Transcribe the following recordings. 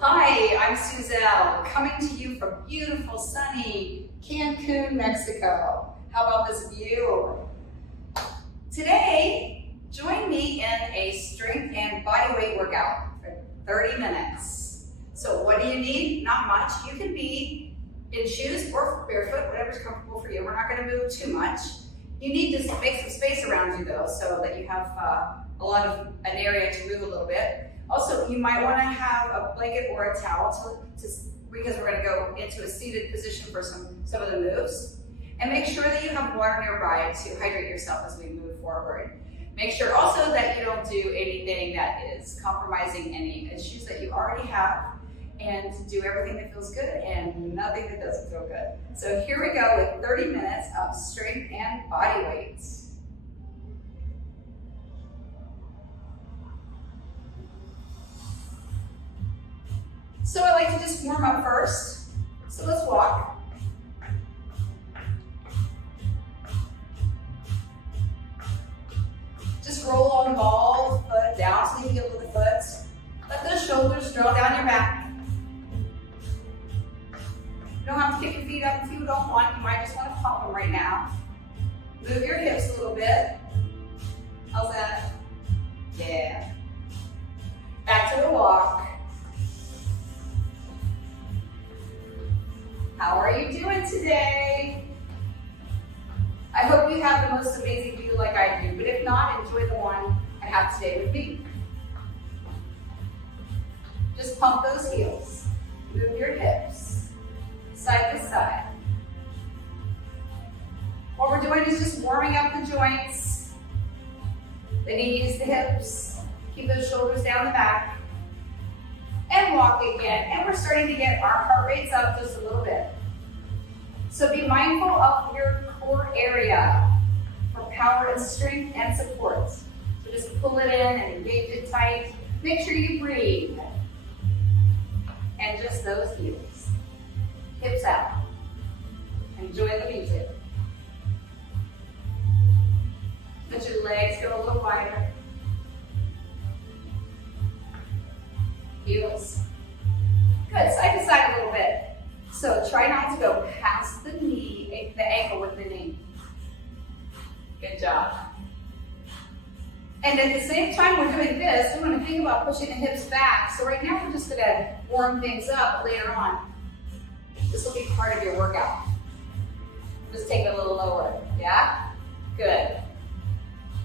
Hi, I'm Suzelle, coming to you from beautiful, sunny Cancun, Mexico. How about this view? Today, join me in a strength and body weight workout for 30 minutes. So what do you need? Not much. You can be in shoes or barefoot, whatever's comfortable for you. We're not going to move too much. You need to make some space around you though, so that you have an area to move a little bit. Also, you might want to have a blanket or a towel because we're going to go into a seated position for some of the moves. And make sure that you have water nearby to hydrate yourself as we move forward. Make sure also that you don't do anything that is compromising any issues that you already have, and do everything that feels good and nothing that doesn't feel good. So here we go with 30 minutes of strength and body weight. So I like to just warm up first. So let's walk. Just roll on the ball, foot down so you can get with the foot. Let those shoulders draw down your back. You don't have to kick your feet up if you don't want. You might just want to pump them right now. Move your hips a little bit. How's that? Yeah. Back to the walk. How are you doing today? I hope you have the most amazing view like I do, but if not, enjoy the one I have today with me. Just pump those heels. Move your hips, side to side. What we're doing is just warming up the joints, the knees, the hips. Keep those shoulders down the back. And walk again, and we're starting to get our heart rates up just a little bit. So be mindful of your core area for power and strength and support. So just pull it in and engage it tight. Make sure you breathe. And just those heels. Hips out. Enjoy the music. Let your legs go a little wider. Heels. Good, side to side a little bit. So try not to go past the knee, the ankle with the knee. Good job. And at the same time we're doing this, I'm going to think about pushing the hips back. So right now we're just going to warm things up later on. This will be part of your workout. Just take it a little lower, yeah? Good.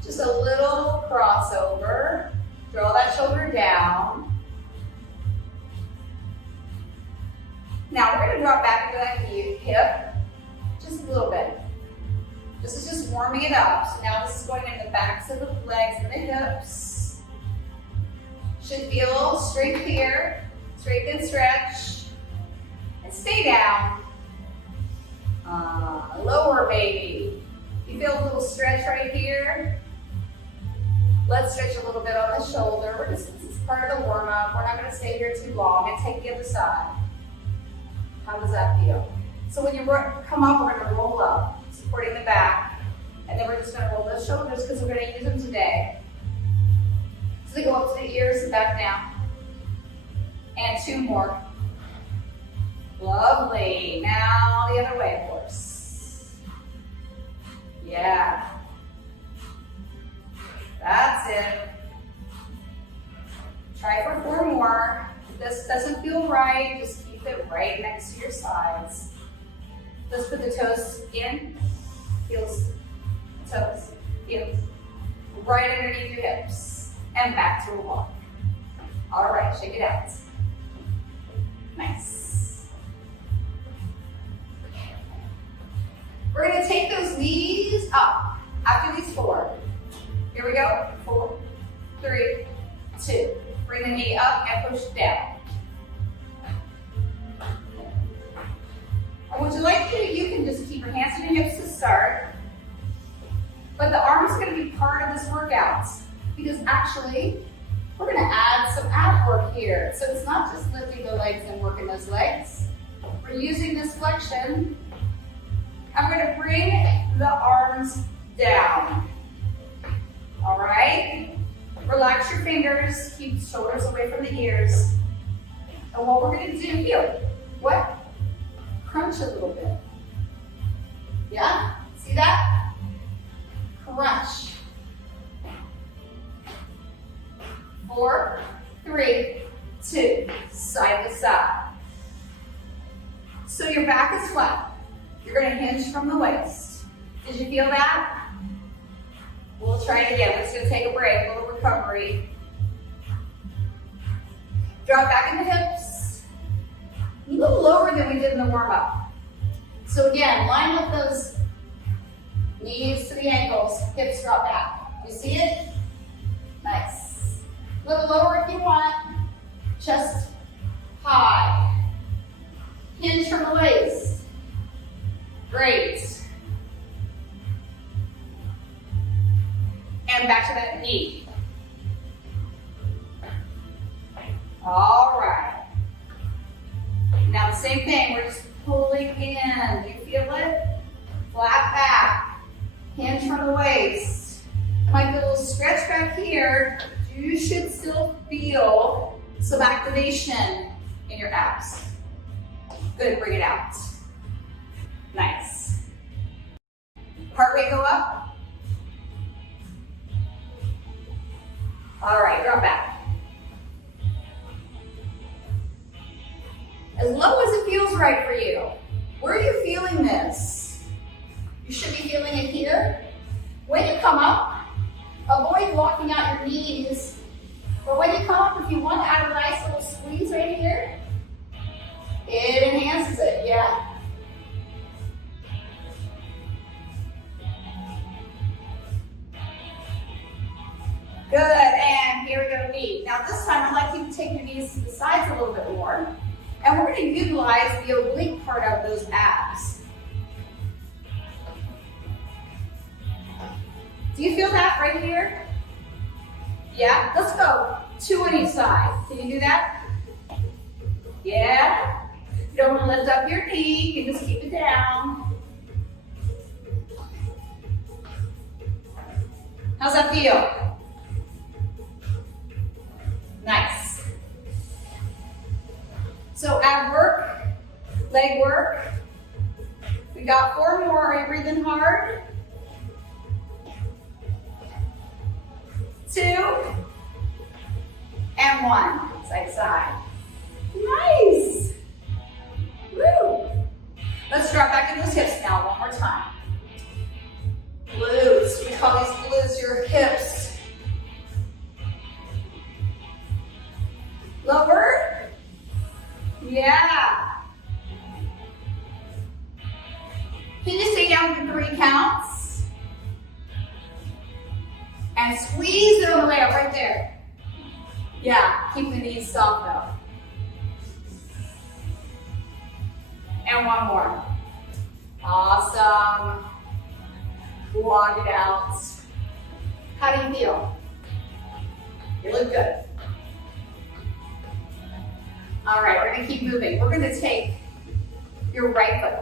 Just a little crossover. Draw that shoulder down. Now we're going to drop back into that hip, just a little bit. This is just warming it up. So now this is going in the backs of the legs and the hips. Should feel strength here, strength and stretch. And stay down. Lower baby. You feel a little stretch right here. Let's stretch a little bit on the shoulder. This is part of the warm up. We're not going to stay here too long, and take the other side. How does that feel? So when you come up, we're going to roll up, supporting the back. And then we're just going to roll those shoulders because we're going to use them today. So they go up to the ears and back down. And two more. Lovely. Now the other way, of course. Yeah. That's it. Try for 4 more. If this doesn't feel right, just keep it right next to your sides. Let's put the toes in, heels, toes, heels, right underneath your hips, and back to a walk. All right, shake it out. Nice. We're gonna take those knees up after these 4. Here we go, 4, 3, 2. Bring the knee up and push down. And what you like to do, you can just keep your hands on your hips to start. But the arm is going to be part of this workout because actually we're going to add some ab work here. So it's not just lifting the legs and working those legs. We're using this flexion. I'm going to bring the arms down. All right? Relax your fingers. Keep shoulders away from the ears. And what we're gonna do here, what? Crunch a little bit. Yeah, see that? Crunch. 4, 3, 2, side to side. So your back is flat. You're gonna hinge from the waist. Did you feel that? We'll try it again. We're just gonna take a break, a little recovery. Drop back in the hips. A little lower than we did in the warm-up. So again, line up those knees to the ankles, hips drop back. You see it? Nice. A little lower if you want. Chest high. Hinge from the waist. Great. And back to that knee. All right. Now the same thing, we're just pulling in. Do you feel it? Flat back. Hinge from the waist. Might be a little stretch back here. You should still feel some activation in your abs. Good, bring it out. Nice. Heart rate go up. All right, drop back. As low as it feels right for you. Where are you feeling this? You should be feeling it here. When you come up, avoid locking out your knees. But when you come up, if you want to add a nice little squeeze right here, it enhances it, yeah? Good, and here we go, knee. Now this time I'd like you to take your knees to the sides a little bit more. And we're going to utilize the oblique part of those abs. Do you feel that right here? Yeah, let's go. 2 on each side. Can you do that? Yeah. You don't want to lift up your knee, you can just keep it down. How's that feel? Nice. So ab work, leg work. We got 4 more. Are you breathing hard? 2 and 1. Side to side. Nice. Woo. Let's drop back in those hips now one more time. Glutes. We call these glutes your hips. Lower. Yeah. Can you stay down for 3 counts? And squeeze it all the way up right there. Yeah, keep the knees soft though. And 1 more. Awesome. Block it out. How do you feel? You look good. All right, we're gonna keep moving. We're gonna take your right foot.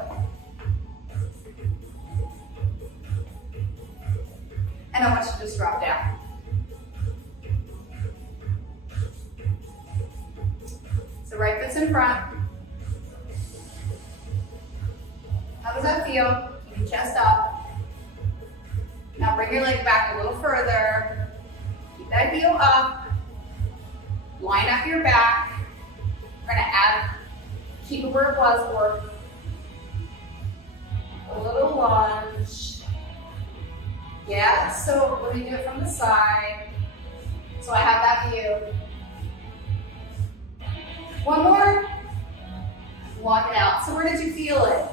And I want you to just drop down. So right foot's in front. How does that feel? Keep your chest up. Now bring your leg back a little further. Keep that heel up. Line up your back. We're gonna add, keep it where it was, or a little lunge. Yeah, so let me do it from the side. So I have that view. 1 more. Walk it out. So where did you feel it?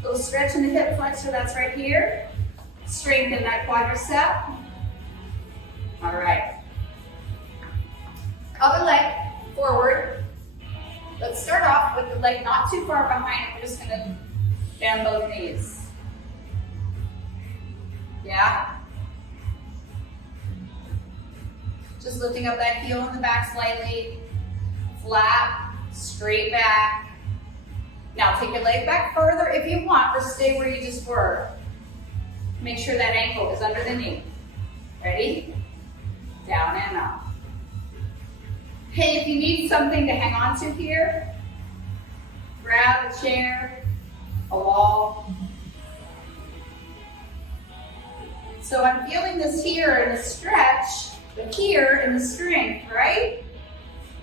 A little stretch in the hip flexor, that's right here. Strengthen that quadricep. All right. Other leg, forward. Let's start off with the leg not too far behind. We're just gonna bend both knees. Yeah? Just lifting up that heel in the back slightly. Flat, straight back. Now take your leg back further if you want, or stay where you just were. Make sure that ankle is under the knee. Ready? Down and up. Hey, if you need something to hang on to here, grab a chair, a wall. So I'm feeling this here in the stretch, but here in the strength, right?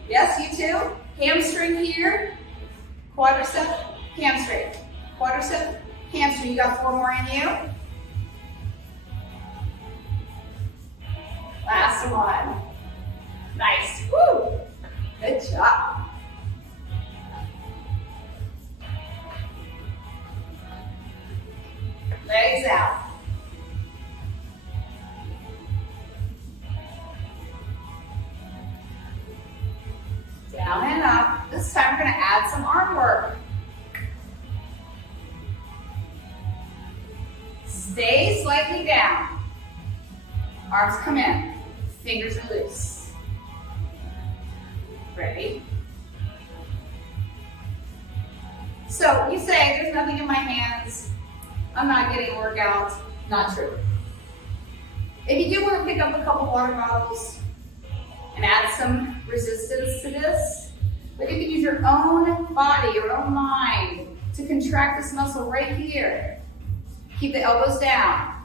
Yes, you too? Hamstring here, quadricep, hamstring. Quadricep, hamstring. You got 4 more in you. Last one. Nice. Woo! Good job. Legs out. Down and up. This time we're going to add some arm work. Stay slightly down. Arms come in. Fingers are loose. Ready? So you say, there's nothing in my hands. I'm not getting a workout. Not true. If you do want to pick up a couple water bottles and add some resistance to this, but you can use your own body, your own mind to contract this muscle right here. Keep the elbows down.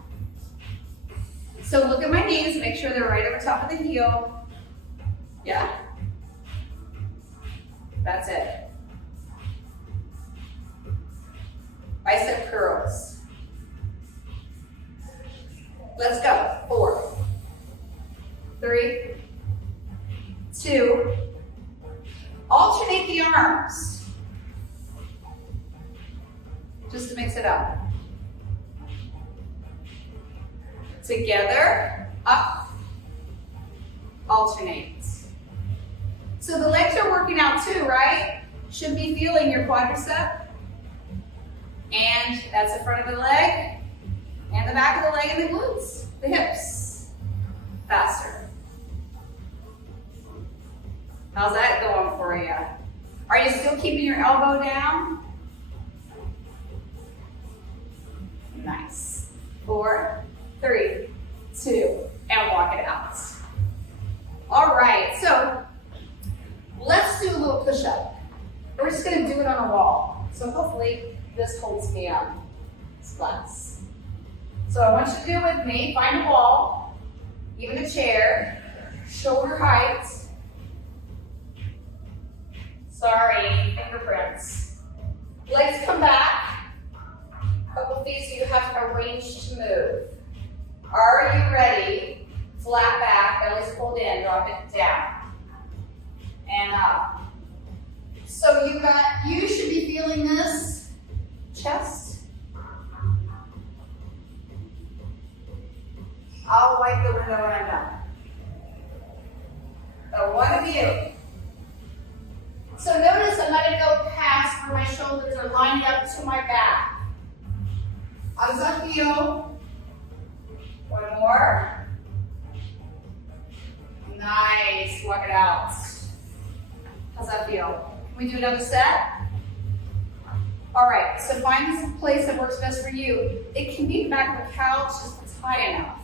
So look at my knees, make sure they're right over top of the heel. Yeah. That's it. Bicep curls. Let's go. 4, 3, 2. Alternate the arms. Just to mix it up. Together, up, alternate. So the legs are working out too, right? Should be feeling your quadricep. And that's the front of the leg, and the back of the leg and the glutes, the hips. Faster. How's that going for you? Are you still keeping your elbow down? Nice. 4, 3, 2, and walk it out. All right, so let's do a little push-up. We're just gonna do it on a wall. So hopefully this holds me on splats. So I want you to do it with me. Find a wall, even a chair, shoulder height. Sorry, fingerprints. Legs come back. Couple feet so you have a range to move. Are you ready? Flat back, belly's pulled in, drop it down. And up. So you should be feeling this. Chest. I'll wipe the window when I'm done. So one of you. So notice I'm letting go past where my shoulders are lined up to my back. How does that feel? One more. Nice. Walk it out. How's that feel? Can we do another set? All right, so find this place that works best for you. It can be the back of a couch if it's high enough.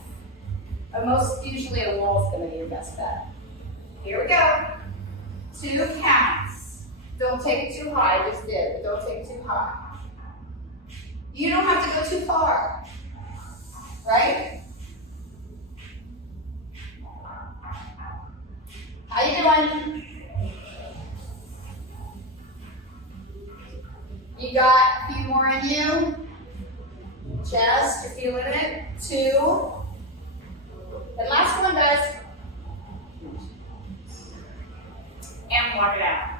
But most usually a wall is going to be your best bet. Here we go. 2 counts. Don't take it too high, just did, but don't take it too high. You don't have to go too far, right? How you doing? You got a few more in you. Chest, you're feeling it. 2. And last one, guys. And walk it out.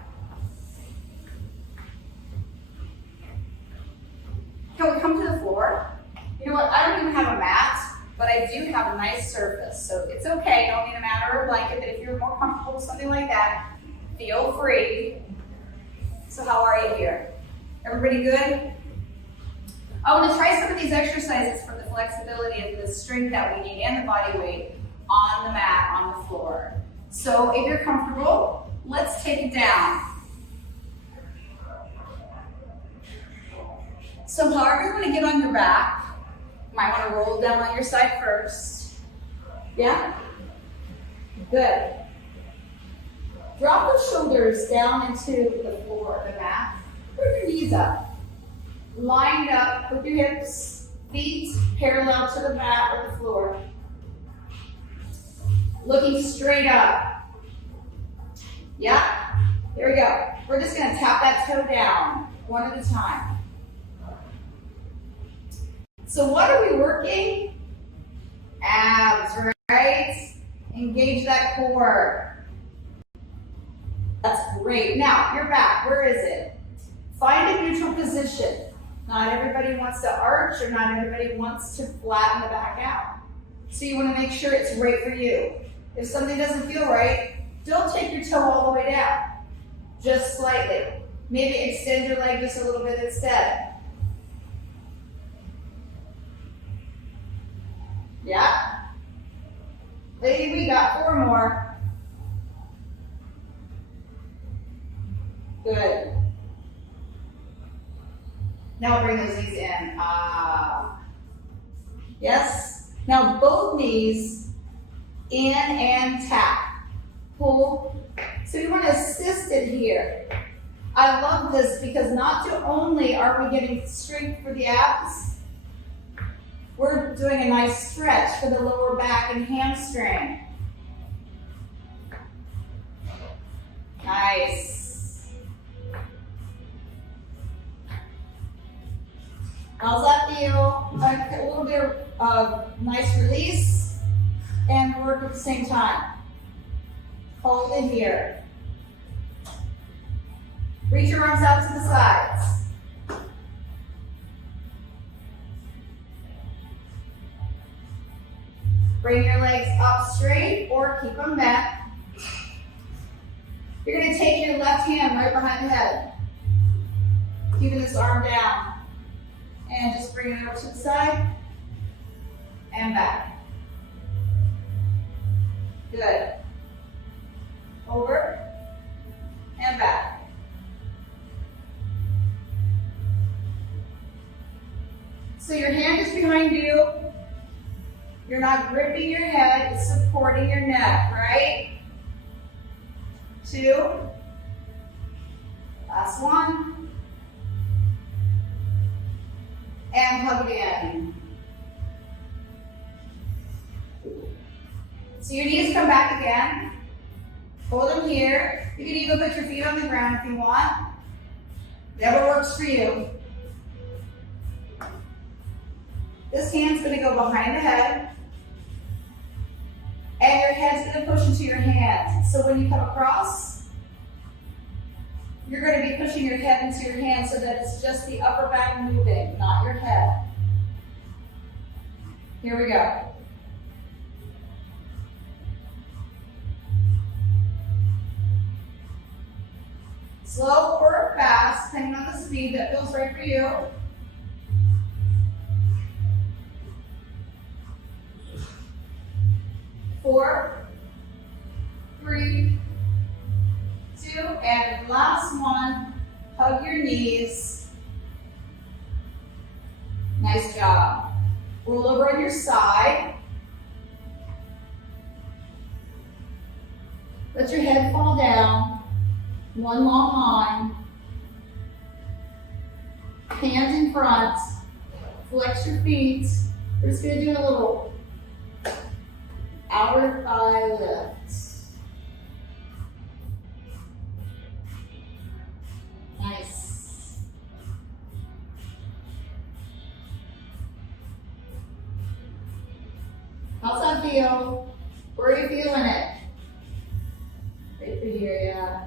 Can we come to the floor? You know what, I don't even have a mat, but I do have a nice surface. So it's okay, you don't need a mat or a blanket, but if you're more comfortable with something like that, feel free. So how are you here? Everybody good? I want to try some of these exercises for the flexibility and the strength that we need and the body weight on the mat, on the floor. So if you're comfortable, let's take it down. So however you want to get on your back, you might want to roll down on your side first. Yeah? Good. Drop the shoulders down into the floor, the mat. Put your knees up. Lined up with your hips, feet parallel to the mat or the floor. Looking straight up. Yeah, here we go. We're just gonna tap that toe down, one at a time. So what are we working? Abs, right? Engage that core. That's great. Now, your back, where is it? Find a neutral position. Not everybody wants to arch, or not everybody wants to flatten the back out. So you want to make sure it's right for you. If something doesn't feel right, don't take your toe all the way down. Just slightly. Maybe extend your leg just a little bit instead. Yeah. Lady, we got 4 more. Good. Now bring those knees in. Yes. Now both knees in and tap. Pull. So you want to assist it here. I love this because not only are we getting strength for the abs, we're doing a nice stretch for the lower back and hamstring. Nice. How's that feel? A little bit of nice release and work at the same time. Hold it here. Reach your arms out to the sides. Bring your legs up straight or keep them bent. You're going to take your left hand right behind the head. Keeping this arm down. And just bring it over to the side and back. Good. Over and back. So your hand is behind you. You're not gripping your head, it's supporting your neck, right? 2. Last one. And hug it in. So your knees come back again. Hold them here. You can even put your feet on the ground if you want. Whatever works for you. This hand's going to go behind the head. And your head's going to push into your hands. So when you come across, you're going to be pushing your head into your hands so that it's just the upper back moving, not your head. Here we go. Slow or fast, depending on the speed that feels right for you. Four, 3, 2, and last one, hug your knees. Nice job. Roll over on your side. Let your head fall down. One long line. Hands in front. Flex your feet. We're just going to do a little outer thigh lift. Nice. How's that feel? Where are you feeling it? Right through here, yeah.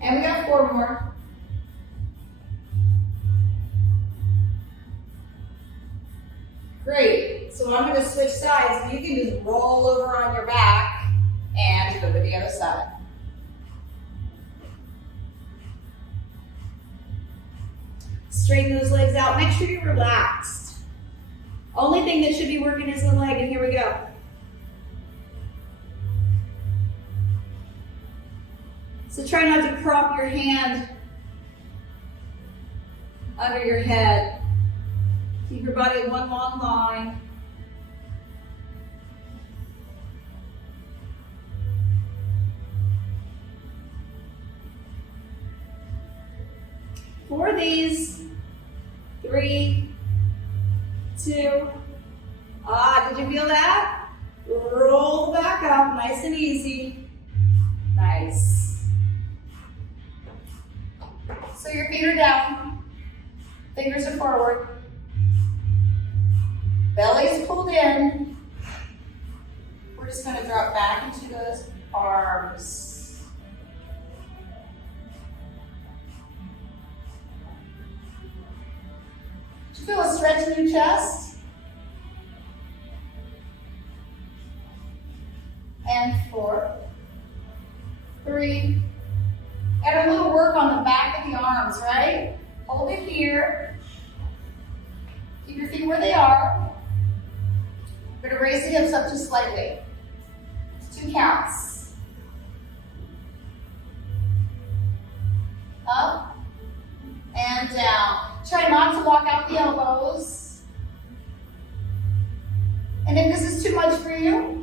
And we got 4 more. Great. So I'm going to switch sides. You can just roll over on your back and go to the other side. Straighten those legs out. Make sure you're relaxed. Only thing that should be working is the leg, and here we go. So try not to prop your hand under your head. Keep your body in one long line. 4 of these. 3, 2. Did you feel that? Roll back up, nice and easy. Nice. So your feet are down, fingers are forward, belly is pulled in. We're just going to drop back into those arms. Do you feel a stretch in your chest? And 4, 3, and a little work on the back of the arms, right? Hold it here. Keep your feet where they are. We're going to raise the hips up just slightly. 2 counts. Up and down. Try not to walk out the elbows. And if this is too much for you,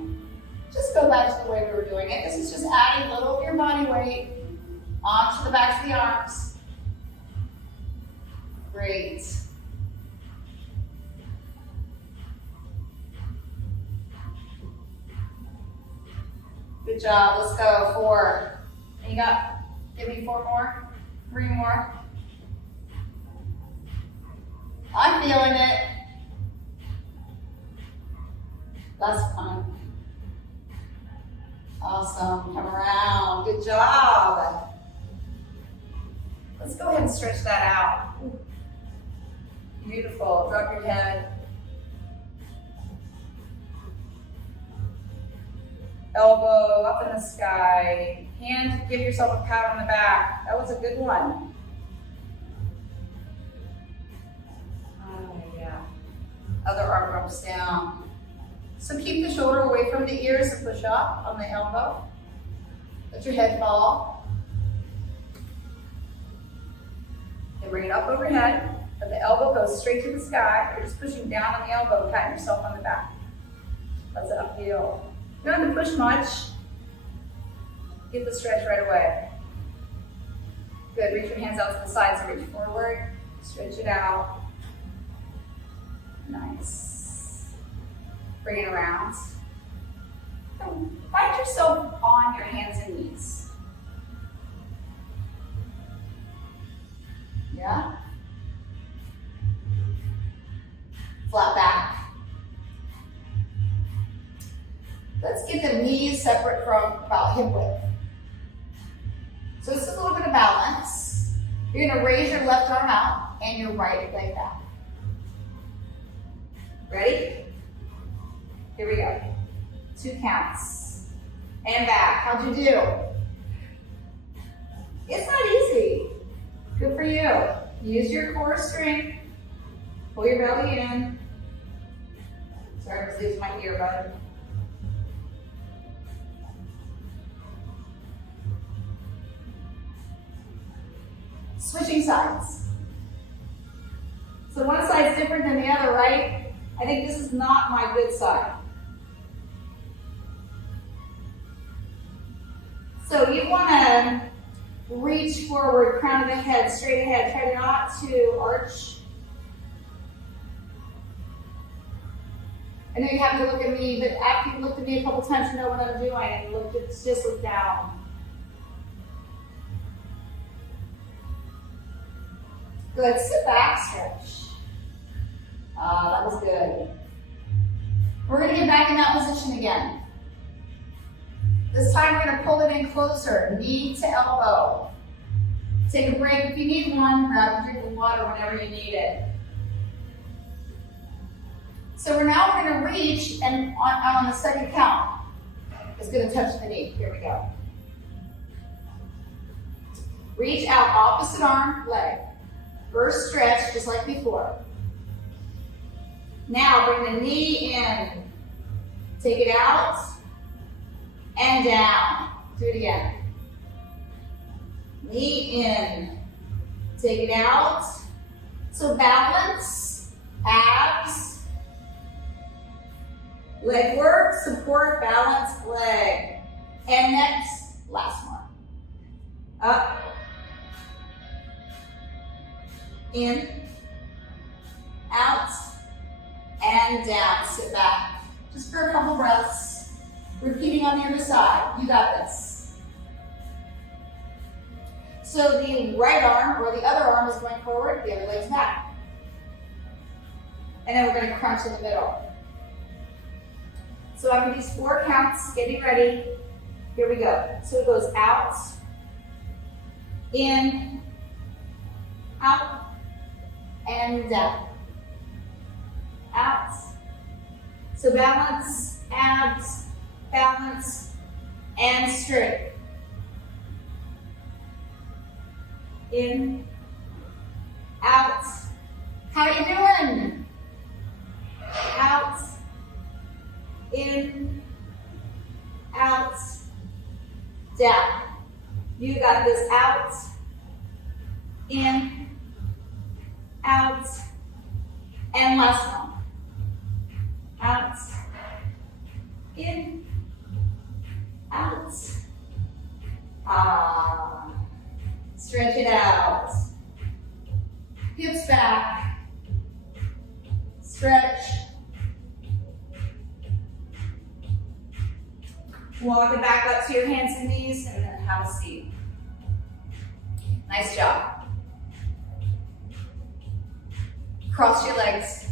just go back to the way we were doing it. This is just adding a little of your body weight onto the backs of the arms. Great. Good job. Let's go. 4. And you got, give me 4 more, 3 more. I'm feeling it. That's fun. Awesome. Come around. Good job. Let's go ahead and stretch that out. Beautiful. Drop your head. Elbow up in the sky. Hand, give yourself a pat on the back. That was a good one. Oh, yeah. Other arm drops down. So keep the shoulder away from the ears and push up on the elbow. Let your head fall. And bring it up overhead. Let the elbow go straight to the sky. You're just pushing down on the elbow, patting yourself on the back. That's uphill. You don't have to push much. Get the stretch right away. Good, reach your hands out to the side, so reach forward, stretch it out. Nice. Bring it around. So find yourself on your hands and knees. Yeah? Flat back. Let's get the knees separate from about hip width. So this is a little bit of balance. You're going to raise your left arm out and your right leg back. Ready? Here we go. 2 counts. And back. How'd you do? It's not easy. Good for you. Use your core strength. Pull your belly in. Sorry, I'm losing my earbud. Switching sides. So one side's different than the other, right? I think this is not my good side. So you want to reach forward, crown of the head, straight ahead. Try not to arch. I know you have to look at me, but after you've looked at me a couple times, you know what I'm doing, and just look down. Good, sit back, stretch. That was good. We're gonna get back in that position again. This time we're gonna pull it in closer, knee to elbow. Take a break if you need one, grab a drink of water whenever you need it. So we're now gonna reach, and on the second count, it's gonna touch the knee. Here we go. Reach out, opposite arm, leg. First stretch, just like before. Now bring the knee in. Take it out and down. Do it again. Knee in. Take it out. So balance, abs, leg work, support, balance, leg. And next, last one. Up. In, out, and down. Sit back. Just for a couple breaths. Repeating on the other side. You got this. So the right arm or the other arm is going forward, the other leg's back. And then we're going to crunch in the middle. So after these 4 counts, getting ready, here we go. So it goes out, in, out, and down. Out. So balance, abs, balance, and straight. In, out. How you doing? Out, in, out, down. You got this. Out, in, out, and last one. Out, in, out. Stretch it out. Hips back. Stretch. Walk it back up to your hands and knees and then have a seat. Nice job. Cross your legs.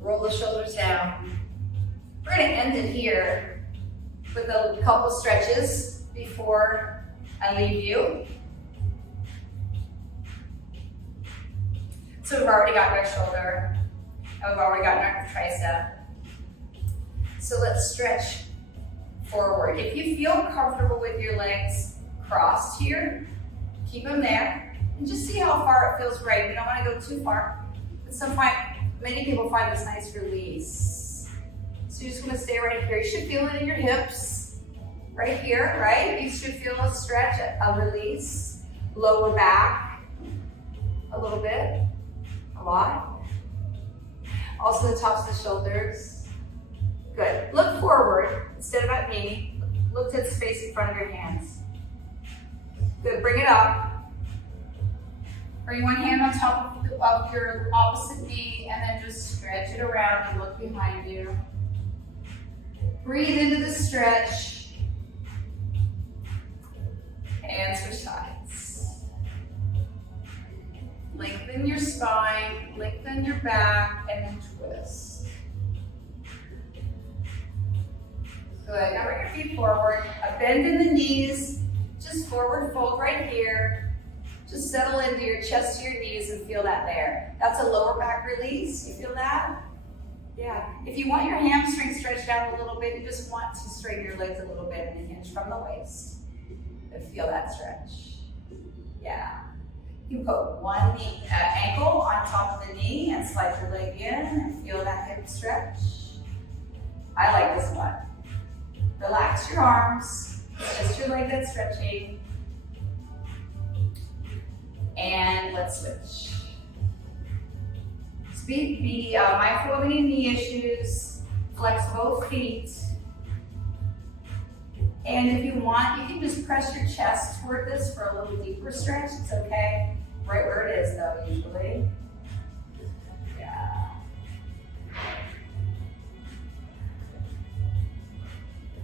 Roll the shoulders down. We're going to end it here with a couple stretches before I leave you. So we've already gotten our shoulder, and we've already gotten our tricep. So let's stretch forward. If you feel comfortable with your legs crossed here, keep them there, and just see how far it feels right. You don't want to go too far. But many people find this nice release. So you're just going to stay right here. You should feel it in your hips, right here, right? You should feel a stretch, a release, lower back, a little bit. A lot. Also the tops of the shoulders. Good. Look forward instead of at me. Look to the space in front of your hands. Good. Bring it up. Bring one hand on top of your opposite knee and then just stretch it around and look behind you. Breathe into the stretch. And switch sides. Lengthen your spine, lengthen your back, and then twist. Good. Now bring your feet forward. A bend in the knees. Just forward fold right here. Just settle into your chest to your knees and feel that there. That's a lower back release. You feel that? Yeah. If you want your hamstring stretched out a little bit, you just want to straighten your legs a little bit and hinge from the waist. But feel that stretch. Yeah. You put one knee, ankle on top of the knee and slide your leg in and feel that hip stretch. I like this one. Relax your arms. It's just your leg that's stretching. And let's switch. Be mindful of any knee issues. Flex both feet. And if you want, you can just press your chest toward this for a little deeper stretch. It's okay. Right where it is though, usually. Yeah.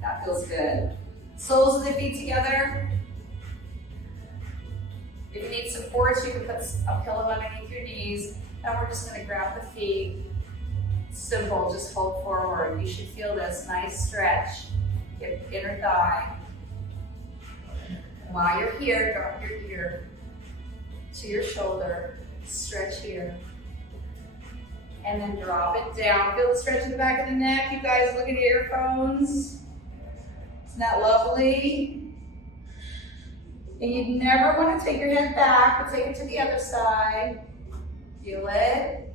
That feels good. Soles of the feet together. If you need support, you can put a pillow underneath your knees. And we're just going to grab the feet. Simple, just hold forward. You should feel this nice stretch. Get inner thigh. And while you're here, drop your ear to your shoulder. Stretch here. And then drop it down. Feel the stretch in the back of the neck. You guys look at your earphones. Isn't that lovely? And you never want to take your head back, but take it to the other side. Feel it.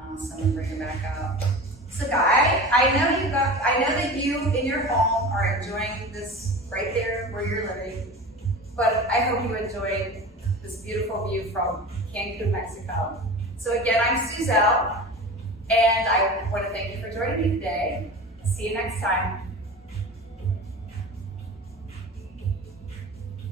Awesome. Bring it back up. So, I know that you in your home are enjoying this right there where you're living, but I hope you enjoyed this beautiful view from Cancun, Mexico. So again, I'm Suzelle, and I want to thank you for joining me today. See you next time.